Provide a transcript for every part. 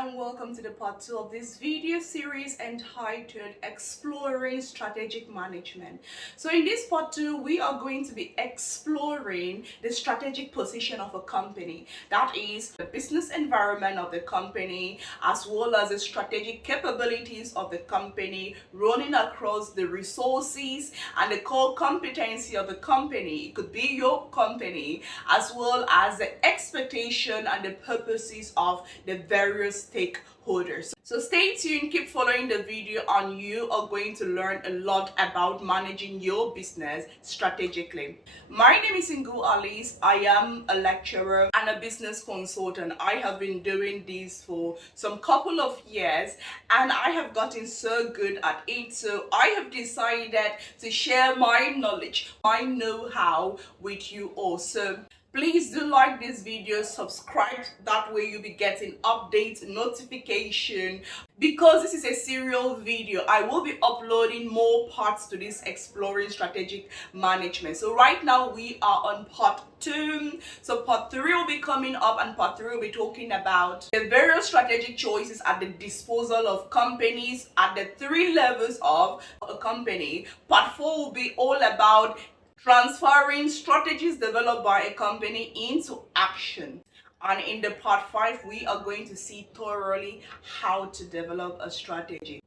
and welcome to the part 2 of this video series entitled Exploring Strategic Management. So in this part 2, we are going to be exploring the strategic position of a company. That is the business environment of the company, as well as the strategic capabilities of the company, running across the resources and the core competency of the company. It could be your company, as well as the expectation and the purposes of the various stakeholders. So stay tuned, keep following the video, and you are going to learn a lot about managing your business strategically. My name is Ingu Alice. I am a lecturer and a business consultant. I have been doing this for some couple of years and I have gotten so good at it. So I have decided to share my knowledge, my know-how with you also. Please do like this video, subscribe, that way you'll be getting updates, notification. Because this is a serial video, I will be uploading more parts to this exploring strategic management. So right now we are on part 2. So part 3 will be coming up, and part 3 will be talking about the various strategic choices at the disposal of companies at the 3 levels of a company. Part 4 will be all about transferring strategies developed by a company into action. And in the part 5, we are going to see thoroughly how to develop a strategy.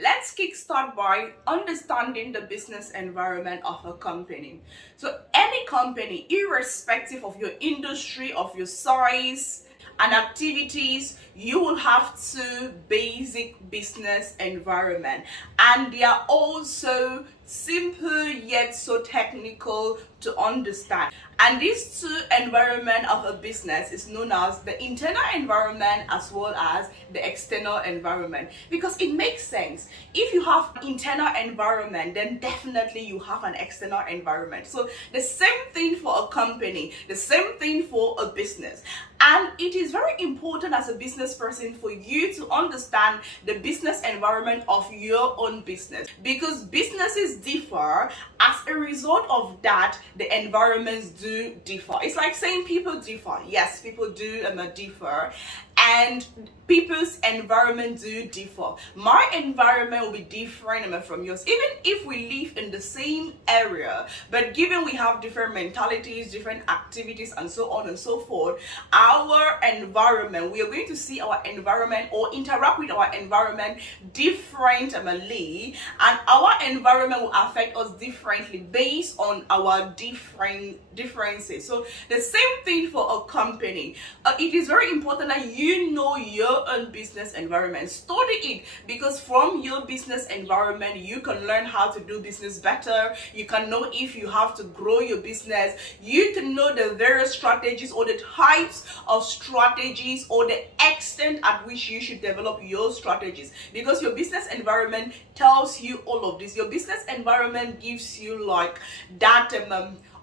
Let's kickstart by understanding the business environment of a company. So any company, irrespective of your industry, of your size and activities, you will have 2 basic business environment, and they are also simple yet so technical to understand. And this 2 environment of a business is known as the internal environment as well as the external environment, because it makes sense. If you have internal environment, then definitely you have an external environment. So the same thing for a company, the same thing for a business. And it is very important as a business person for you to understand the business environment of your own business, because businesses differ. As a result of that, the environments do differ. It's like saying people differ. Yes, people do differ, and people's environment do differ. My environment will be different from yours, even if we live in the same area, but given we have different mentalities, different activities, and so on and so forth, our environment, we are going to see our environment or interact with our environment differently, and our environment will affect us differently based on our differences. So the same thing for a company. It is very important that you know your own business environment. Study it, because from your business environment you can learn how to do business better. You can know if you have to grow your business. You can know the various strategies or the types of strategies or the extent at which you should develop your strategies, because your business environment tells you all of this. Your business environment gives you like that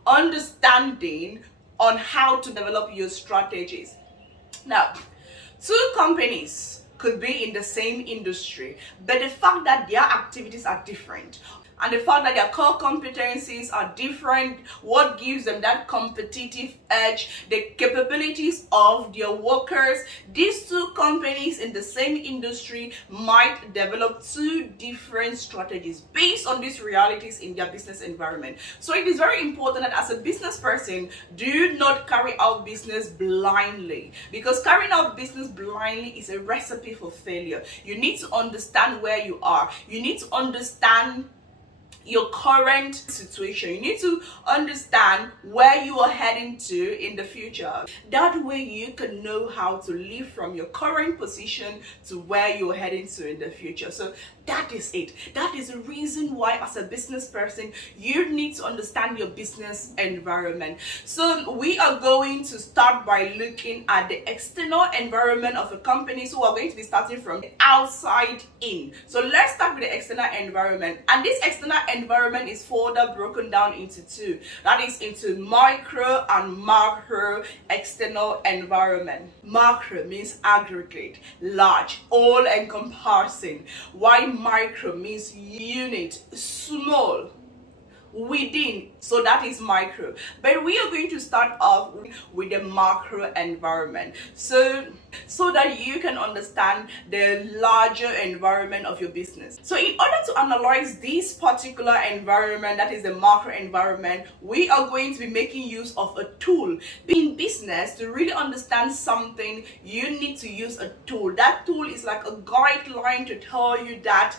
understanding on how to develop your strategies. Now, 2 companies could be in the same industry, but the fact that their activities are different and the fact that their core competencies are different, what gives them that competitive edge, the capabilities of their workers, these 2 companies in the same industry might develop 2 different strategies based on these realities in their business environment. So it is very important that as a business person, do not carry out business blindly, because carrying out business blindly is a recipe for failure. You need to understand where you are. You need to understand your current situation. You need to understand where you are heading to in the future. That way you can know how to live from your current position to where you're heading to in the future. So that is it. That is the reason why as a business person you need to understand your business environment. So we are going to start by looking at the external environment of a company. So we're going to be starting from the outside in. So let's start with the external environment, and this external environment is further broken down into 2. That is into micro and macro external environment. Macro means aggregate, large, all encompassing, while micro means unit, small. within, so that is micro. But we are going to start off with the macro environment, so that you can understand the larger environment of your business. So in order to analyze this particular environment, that is the macro environment, we are going to be making use of a tool. In business, to really understand something, you need to use a tool. That tool is like a guideline to tell you that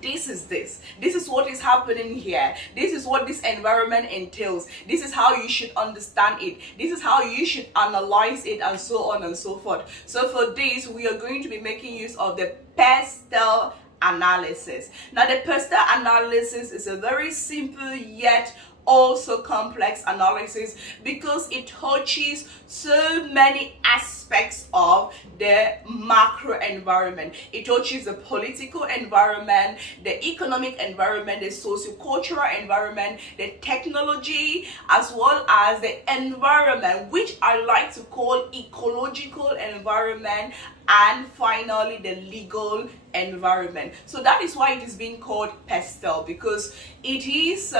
this is what is happening here, this is what this environment entails, this is how you should understand it, this is how you should analyze it, and so on and so forth. So for this, we are going to be making use of the PESTEL analysis. Now the PESTEL analysis is a very simple yet also complex analysis, because it touches so many aspects of the macro environment. It touches the political environment, the economic environment, the socio-cultural environment, the technology, as well as the environment, which I like to call ecological environment, and finally the legal environment. So that is why it is being called PESTEL, because it is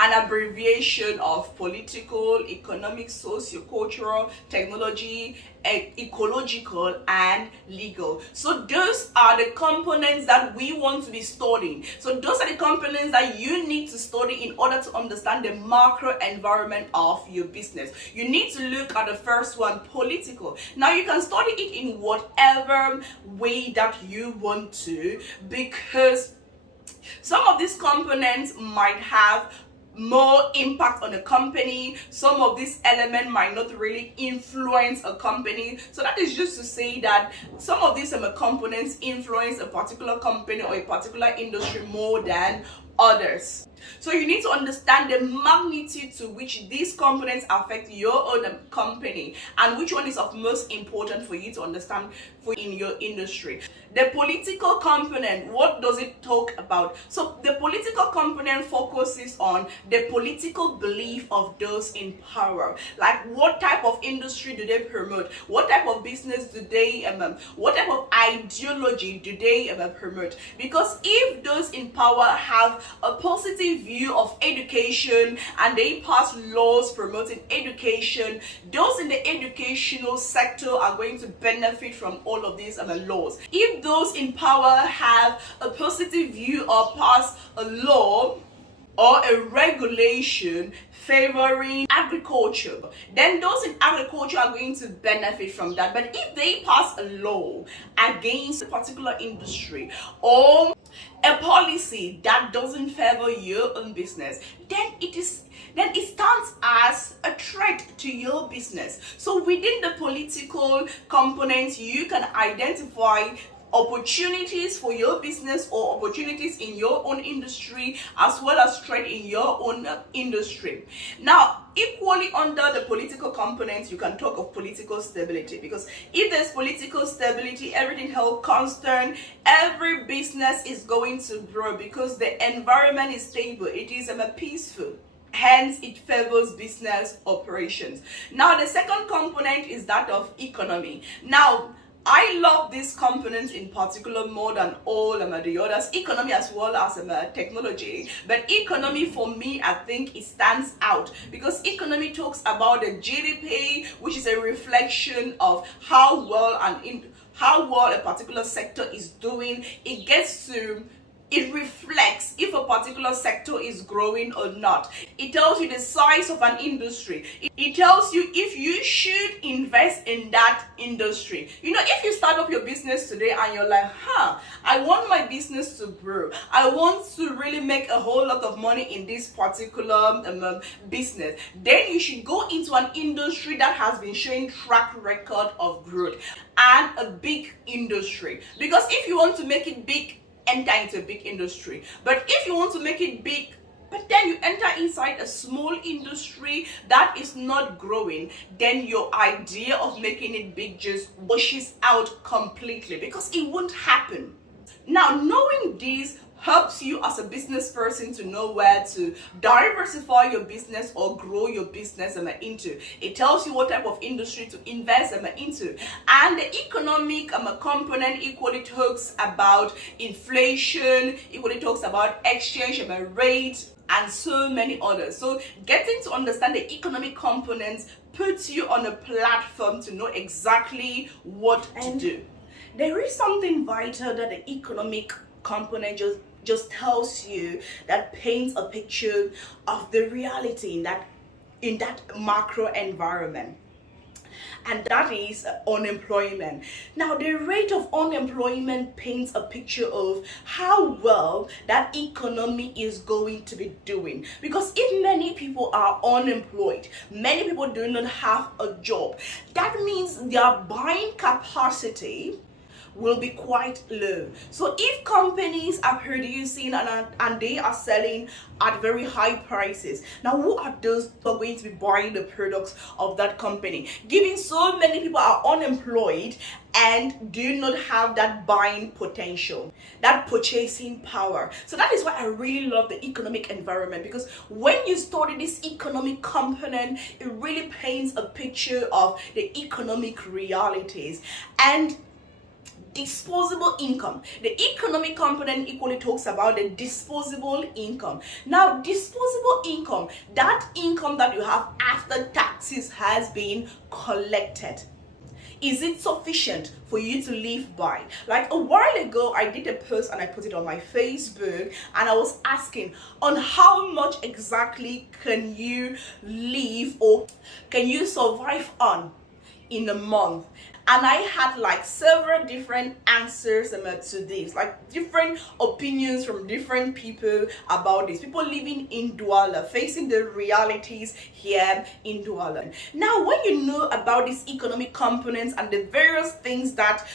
an abbreviation of political, economic, socio-cultural, technology, ecological, and legal. So those are the components that we want to be studying. So those are the components that you need to study in order to understand the macro environment of your business. You need to look at the first one, political. Now you can study it in whatever way that you want to, because some of these components might have more impact on a company. Some of these elements might not really influence a company. So that is just to say that some of these components influence a particular company or a particular industry more than others. So you need to understand the magnitude to which these components affect your own company, and which one is of most important for you to understand in your industry. The political component, what does it talk about? So the political component focuses on the political belief of those in power. Like, what type of industry do they promote? What type of business do they what type of ideology do they promote? Because if those in power have a positive view of education and they pass laws promoting education, those in the educational sector are going to benefit from all of these laws. If those in power have a positive view or pass a law or a regulation favoring agriculture, then those in agriculture are going to benefit from that. But if they pass a law against a particular industry or a policy that doesn't favor your own business, then it stands as a threat to your business. So within the political components, you can identify opportunities for your business or opportunities in your own industry, as well as threat in your own industry. Now, equally under the political components, you can talk of political stability, because if there's political stability, everything held constant, every business is going to grow because the environment is stable, it is peaceful. Hence, it favors business operations. Now, the second component is that of economy. Now, I love these components in particular more than all the others, economy as well as technology. But economy, for me, I think it stands out because economy talks about the GDP, which is a reflection of how well a particular sector is doing. It reflects if a particular sector is growing or not. It tells you the size of an industry. It tells you if you should invest in that industry. You know, if you start up your business today and you're like, I want my business to grow, I want to really make a whole lot of money in this particular business, then you should go into an industry that has been showing track record of growth, and a big industry. Because if you want to make it big, enter into a big industry. But if you want to make it big, but then you enter inside a small industry that is not growing, then your idea of making it big just washes out completely, because it won't happen. Now, knowing this helps you as a business person to know where to diversify your business or grow your business into. It tells you what type of industry to invest into. And the economic component equally talks about inflation, equally talks about exchange rate, and so many others. So getting to understand the economic components puts you on a platform to know exactly what to do. There is something vital that the economic component just tells you, that paints a picture of the reality in that macro environment, and that is unemployment. Now, the rate of unemployment paints a picture of how well that economy is going to be doing. Because if many people are unemployed, many people do not have a job, that means their buying capacity will be quite low. So if companies are producing and they are selling at very high prices, now who are those who are going to be buying the products of that company? Given so many people are unemployed and do not have that buying potential, that purchasing power. So that is why I really love the economic environment, because when you study this economic component, it really paints a picture of the economic realities. And disposable income, the economic component equally talks about the disposable income. Now, disposable income, that income that you have after taxes has been collected, is it sufficient for you to live by? Like a while ago, I did a post and I put it on my Facebook, and I was asking on how much exactly can you live or can you survive on in a month. And I had like several different answers to this, like different opinions from different people about this. People living in Douala, facing the realities here in Douala. Now, when you know about these economic components and the various things that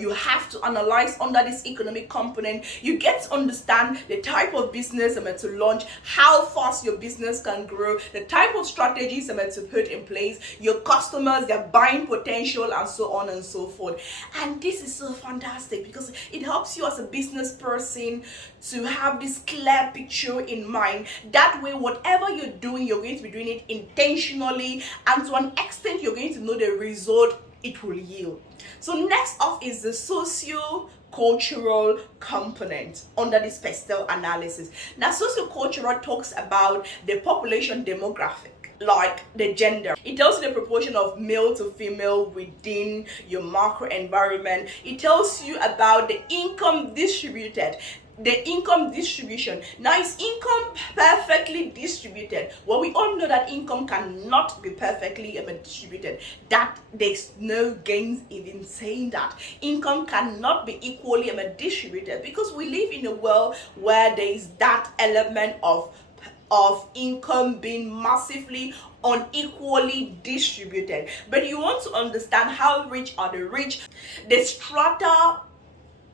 you have to analyze under this economic component, you get to understand the type of business to launch, how fast your business can grow, the type of strategies to put in place, your customers, their buying potential, and so on and so forth. And this is so fantastic because it helps you as a business person to have this clear picture in mind. That way, whatever you're doing, you're going to be doing it intentionally, and to an extent, you're going to know the result it will yield. So next up is the socio-cultural component under this PESTEL analysis. Now, socio-cultural talks about the population demographic, like the gender. It tells you the proportion of male to female within your macro environment. It tells you about the income distributed, the income distribution. Now, is income perfectly distributed? Well, we all know that income cannot be perfectly distributed. That there's no gains even saying that. Income cannot be equally distributed, because we live in a world where there is that element of income being massively unequally distributed. But you want to understand how rich are the rich, the strata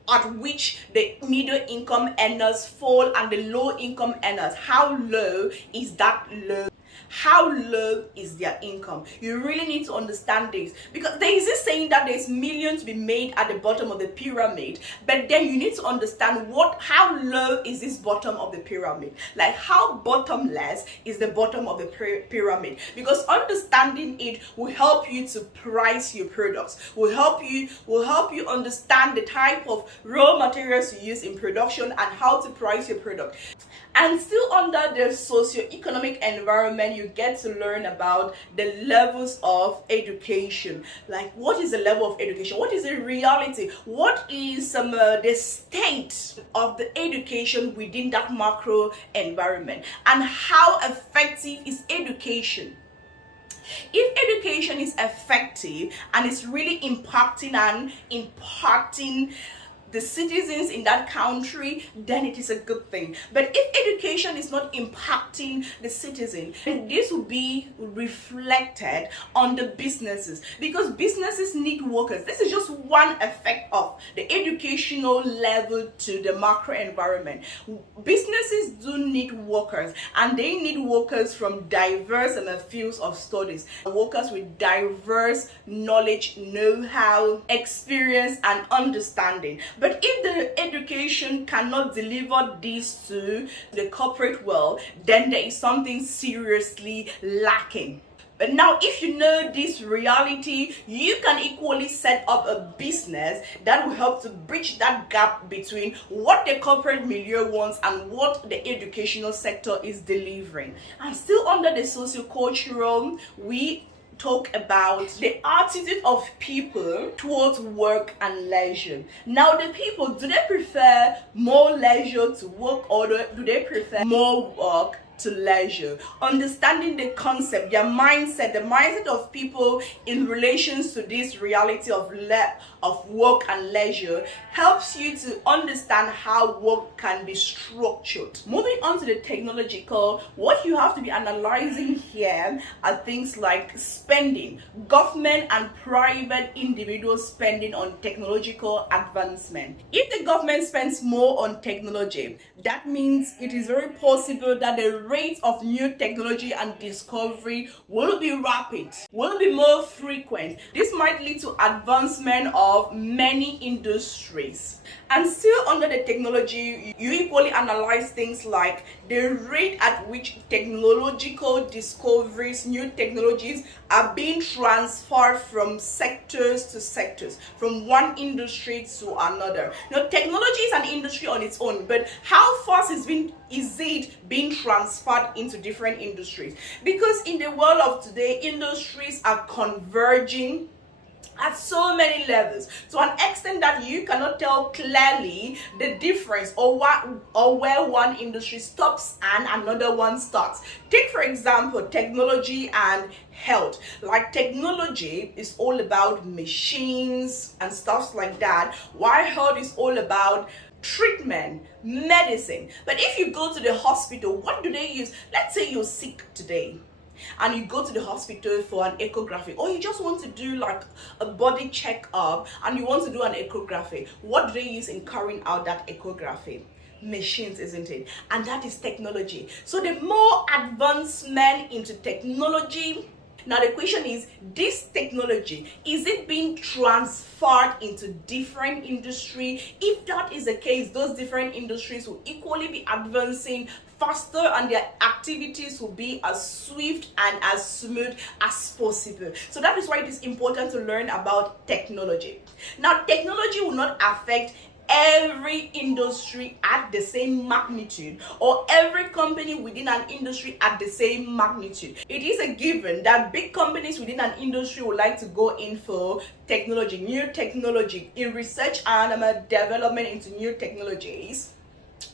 at which the middle income earners fall and the low income earners. How low is that low? How low is their income? You really need to understand this, because there is this saying that there's millions to be made at the bottom of the pyramid, but then you need to understand how low is this bottom of the pyramid, like how bottomless is the bottom of the pyramid, because understanding it will help you to price your products, will help you understand the type of raw materials you use in production and how to price your product. And still under the socio-economic environment, you get to learn about the levels of education. Like, what is the level of education? What is the reality? What is the state of the education within that macro environment? And how effective is education? If education is effective and it's really impacting and imparting the citizens in that country, then it is a good thing. But if education is not impacting the citizen, then this will be reflected on the businesses, because businesses need workers. This is just one effect of the educational level to the macro environment. Businesses do need workers, and they need workers from diverse fields of studies, workers with diverse knowledge, know-how, experience, and understanding. But if the education cannot deliver this to the corporate world, then there is something seriously lacking. But now, if you know this reality, you can equally set up a business that will help to bridge that gap between what the corporate milieu wants and what the educational sector is delivering. And still under the sociocultural, we talk about the attitude of people towards work and leisure. Now, the people, do they prefer more leisure to work, or do they prefer more work to leisure? Understanding the concept, their mindset, the mindset of people in relations to this reality of work and leisure helps you to understand how work can be structured. Moving on to the technological, what you have to be analyzing here are things like spending, government and private individual spending on technological advancement. If the government spends more on technology, that means it is very possible that the rate of new technology and discovery will be rapid, will be more frequent. This might lead to advancement of many industries. And still under the technology, you equally analyze things like the rate at which technological discoveries, new technologies are being transferred from sectors to sectors, from one industry to another. Now, technology is an industry on its own, but how fast is it being transferred into different industries? Because in the world of today, industries are converging at so many levels, to an extent that you cannot tell clearly the difference or where one industry stops and another one starts. Take for example technology and health. Like, technology is all about machines and stuff like that, while health is all about treatment, medicine. But if you go to the hospital, what do they use? Let's say you're sick today and you go to the hospital for an echography, or you just want to do like a body checkup and you want to do an echography. What do they use in carrying out that echography? Machines, isn't it? And that is technology. So the more advancement into technology, now the question is, this technology, is it being transferred into different industry? If that is the case, those different industries will equally be advancing faster and their activities will be as swift and as smooth as possible. So that is why it is important to learn about technology. Now, technology will not affect every industry at the same magnitude, or every company within an industry at the same magnitude. It is a given that big companies within an industry would like to go in for technology, new technology, in research and development into new technologies,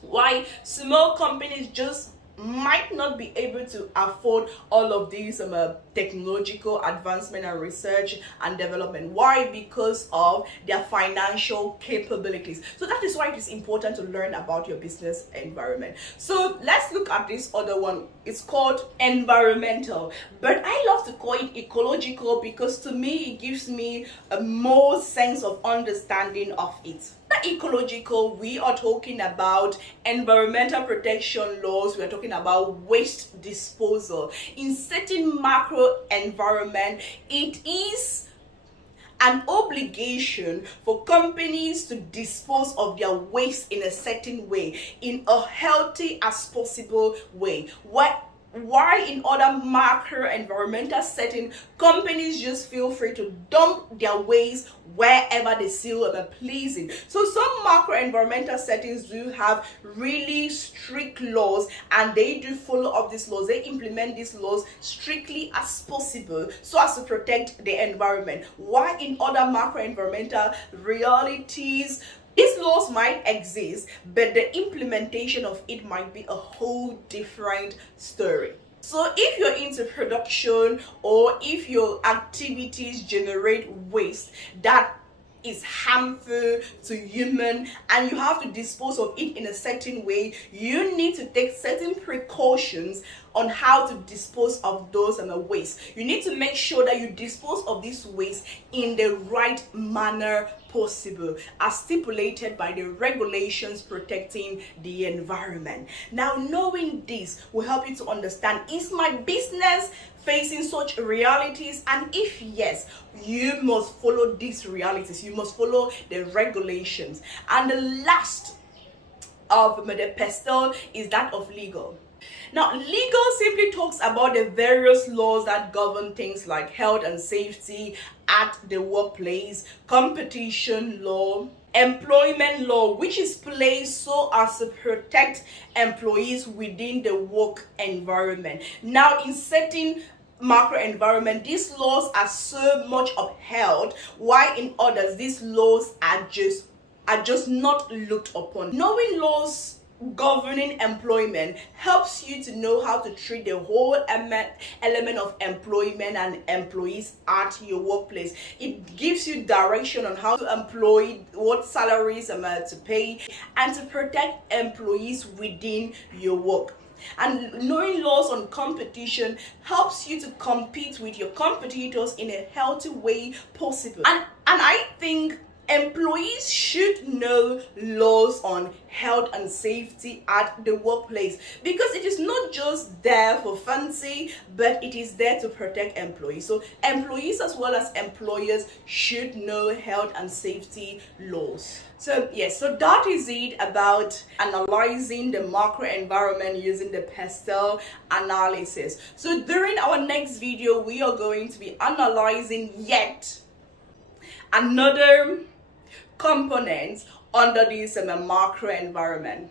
why small companies just might not be able to afford all of these technological advancement and research and development. Why? Because of their financial capabilities. So that is why it is important to learn about your business environment. So let's look at this other one. It's called environmental, but I love to call it ecological because to me it gives me a more sense of understanding of it. Ecological, we are talking about environmental protection laws, we are talking about waste disposal. In certain macro environment, it is an obligation for companies to dispose of their waste in a certain way, in a healthy as possible way. Why in other macro environmental setting, companies just feel free to dump their waste wherever they see them pleasing. So some macro environmental settings do have really strict laws, and they do follow up these laws. They implement these laws strictly as possible so as to protect the environment. Why in other macro environmental realities, these laws might exist, but the implementation of it might be a whole different story. So if you're into production, or if your activities generate waste that is harmful to human and you have to dispose of it in a certain way, you need to take certain precautions on how to dispose of those waste. You need to make sure that you dispose of this waste in the right manner possible, as stipulated by the regulations protecting the environment. Now, knowing this will help you to understand, is my business facing such realities? And if yes, you must follow these realities, you must follow the regulations. And the last of the PESTEL is that of legal. Now, legal simply talks about the various laws that govern things like health and safety at the workplace, competition law, employment law, which is placed so as to protect employees within the work environment. Now, in certain macro environment, these laws are so much upheld, while in others these laws are just not looked upon. Knowing laws governing employment helps you to know how to treat the whole element of employment and employees at your workplace. It gives you direction on how to employ, what salaries to pay, and to protect employees within your work. And knowing laws on competition helps you to compete with your competitors in a healthy way possible. And I think employees should know laws on health and safety at the workplace, because it is not just there for fancy, but it is there to protect employees. So employees as well as employers should know health and safety laws. So yes, so that is it about analyzing the macro environment using the PESTEL analysis. So during our next video, we are going to be analyzing yet another components under this macro environment.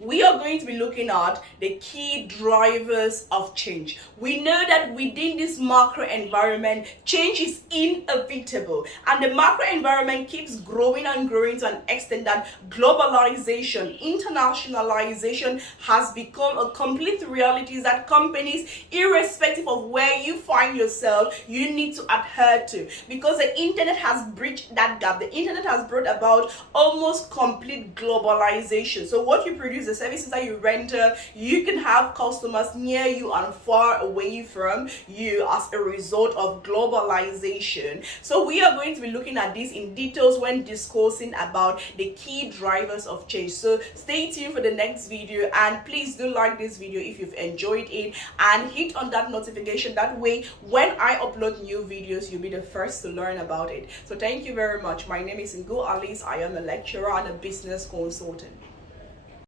We are going to be looking at the key drivers of change. We know that within this macro environment, change is inevitable, and the macro environment keeps growing and growing to an extent that globalization, internationalization has become a complete reality that companies, irrespective of where you find yourself, you need to adhere to, because the internet has bridged that gap. The internet has brought about almost complete globalization. So what you produce, the services that you render, you can have customers near you and far away from you as a result of globalization. So we are going to be looking at this in details when discussing about the key drivers of change. So stay tuned for the next video, and please do like this video if you've enjoyed it, and hit on that notification. That way when I upload new videos, you'll be the first to learn about it. So thank you very much. My name is Ngo Alice. I am a lecturer and a business consultant.